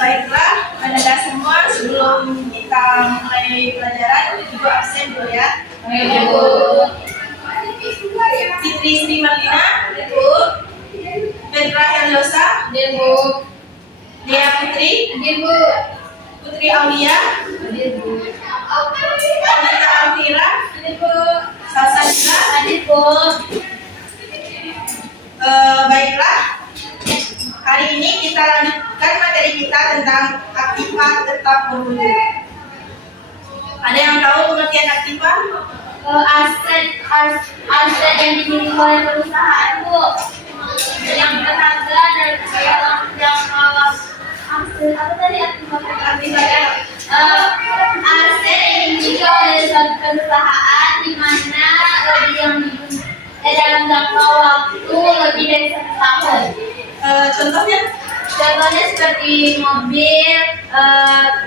Baiklah, Anda semua, sebelum kita mulai pelajaran, Ibu absen dulu ya. Ibu. Fitri Sri Marlina, Ibu. Petra Herlosa, Ibu. Dea Putri, Ibu. Putri Aulia, Ibu. Anita Alfira, Ibu. Sasandra. Ibu. Baiklah, hari ini kita lanjutkan materi kita tentang aktiva tetap berwujud. Ada yang tahu pengertian aktiva? Aset yang dimiliki oleh perusahaan, Bu, yang berharga dan yang aset apa tadi aktiva ya? Aset yang dimiliki oleh suatu perusahaan di mana dalam jangka waktu lebih dari 1 tahun. Contohnya seperti mobil,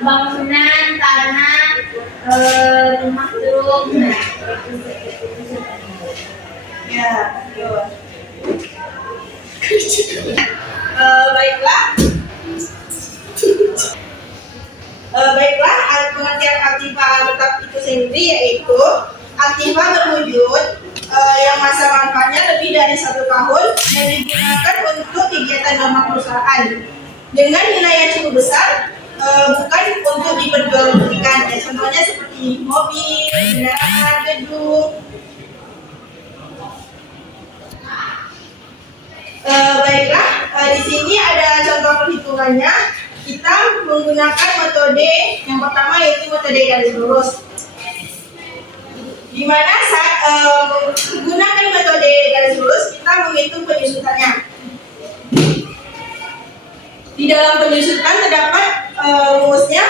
bangunan, tanah, rumah gedung. Ya, betul. Baiklah, pengertian aktiva tetap itu sendiri yaitu aktiva berwujud yang masa manfaatnya lebih dari 1 tahun dan digunakan untuk kegiatan normal perusahaan dengan nilai yang cukup besar, bukan untuk diperjualbelikan. Ya, contohnya seperti mobil, kendaraan, gedung. Baiklah, di sini ada contoh perhitungannya. Kita menggunakan metode yang pertama yaitu metode garis lurus. Di mana saat menggunakan metode garis lurus kita menghitung penyusutannya. Di dalam penyusutan terdapat rumusnya.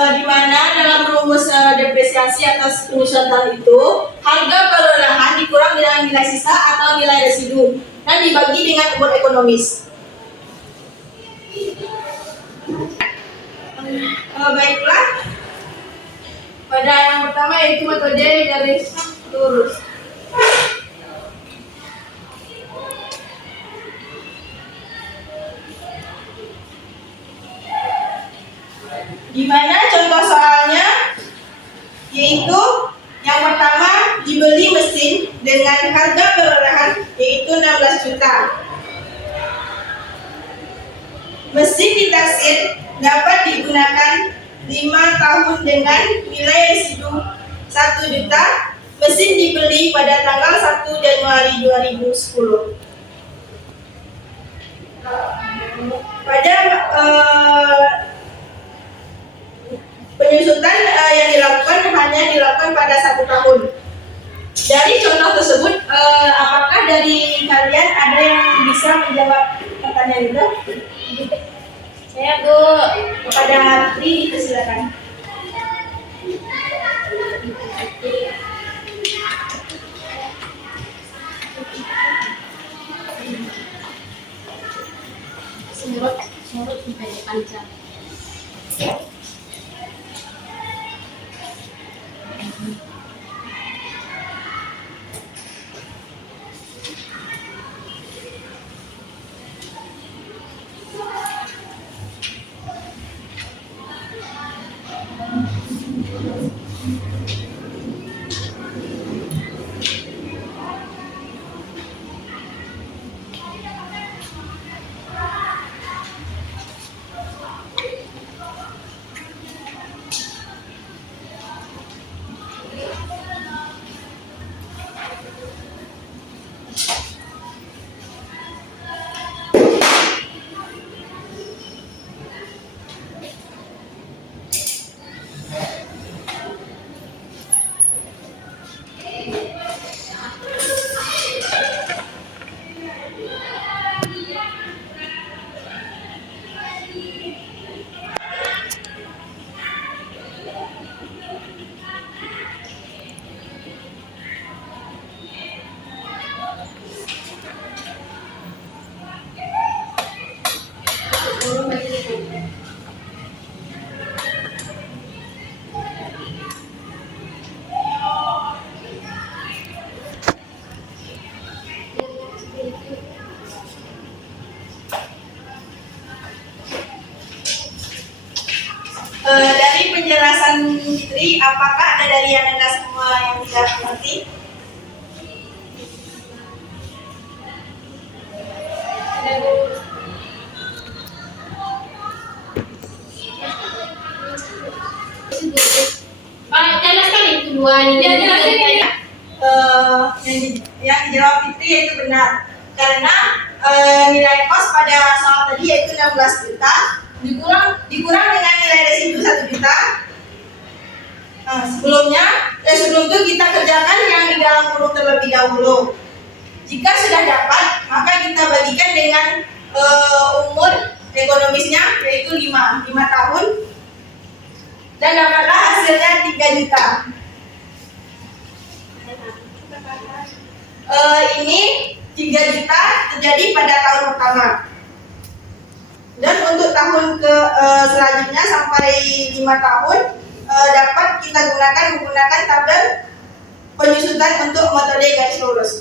Di mana dalam rumus depresiasi atas penyusutan itu harga perolehan dikurang dengan nilai sisa atau nilai residu dan dibagi dengan umur ekonomis. Baiklah, pada yang pertama yaitu metode garis lurus. Di mana contoh soalnya yaitu yang pertama dibeli mesin dengan harga perolehan yaitu 16 juta. Mesin ditaksir dapat digunakan 5 tahun dengan nilai residu 1 juta. Mesin dibeli pada tanggal 1 Januari 2010. Pada penyusutan yang dilakukan hanya dilakukan pada 1 tahun. Dari contoh tersebut, apakah dari kalian ada yang bisa menjawab pertanyaan itu? Saya, Bu. Kepada Tri, silakan. surut surut sampai panjang. Dari penjelasan Fitri, apakah ada dari yang anda semua yang tidak mengerti? Jelaskan yang kedua ini. Yang dijawab Fitri yaitu benar, karena nilai kos pada soal tadi yaitu 16 juta dikurang dengan nilai residu 1 juta. Sebelum itu kita kerjakan yang di dalam kurung terlebih dahulu. Jika sudah dapat, maka kita bagikan dengan umur ekonomisnya yaitu 5 tahun, dan dapatlah hasilnya 3 juta. Ini 3 juta terjadi pada tahun pertama, dan untuk tahun selanjutnya sampai 5 tahun dapat kita menggunakan tabel penyusutan untuk metode garis lurus.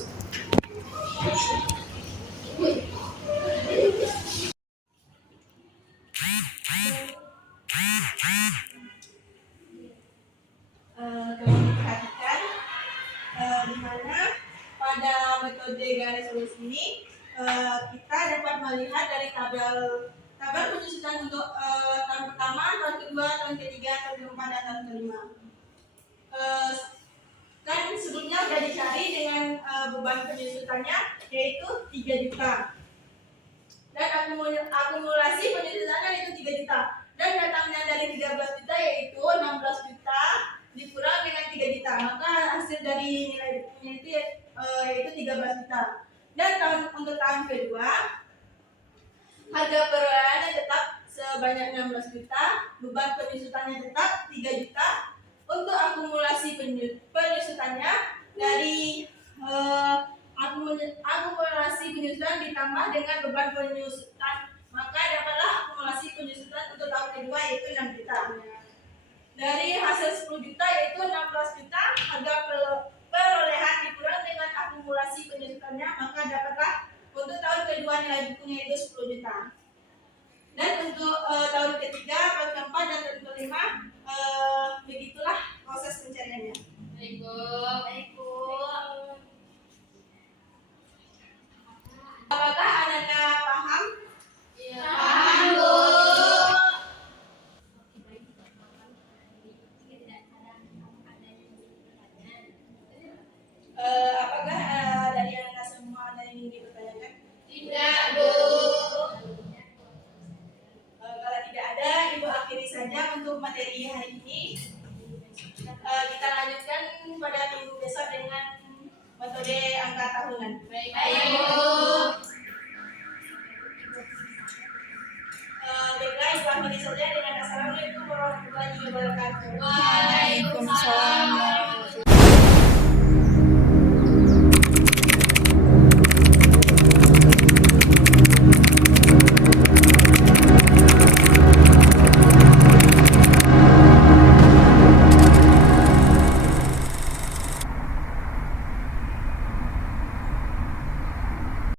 Perhatikan di mana pada metode garis lurus ini kita dapat melihat dari tabel penyusutan untuk tahun pertama, tahun kedua, tahun ketiga, tahun keempat, dan tahun kelima. Kan sebelumnya sudah dicari dengan beban penyusutannya yaitu 3 juta, dan akumulasi penyusutannya yaitu 3 juta, dan datangnya dari 13 juta yaitu 16 juta dikurang dengan 3 juta, maka hasil dari nilai bukunya itu yaitu 13 juta. Dan untuk tahun kedua, harga perolehannya tetap sebanyak 16 juta, beban penyusutannya tetap 3 juta. Untuk akumulasi penyusutannya dari akumulasi penyusutan ditambah dengan beban penyusutan, maka dapatlah akumulasi penyusutan untuk tahun kedua yaitu 6 juta. Dari hasil 10 juta yaitu 16 juta, harga perolehan dikurang dengan akumulasi penyusutannya, maka dapatlah untuk tahun kedua nilai bukunya itu 10 juta. Dan untuk tahun ketiga, tahun keempat, dan tahun kelima, begitulah proses pencariannya. Baik, Bu.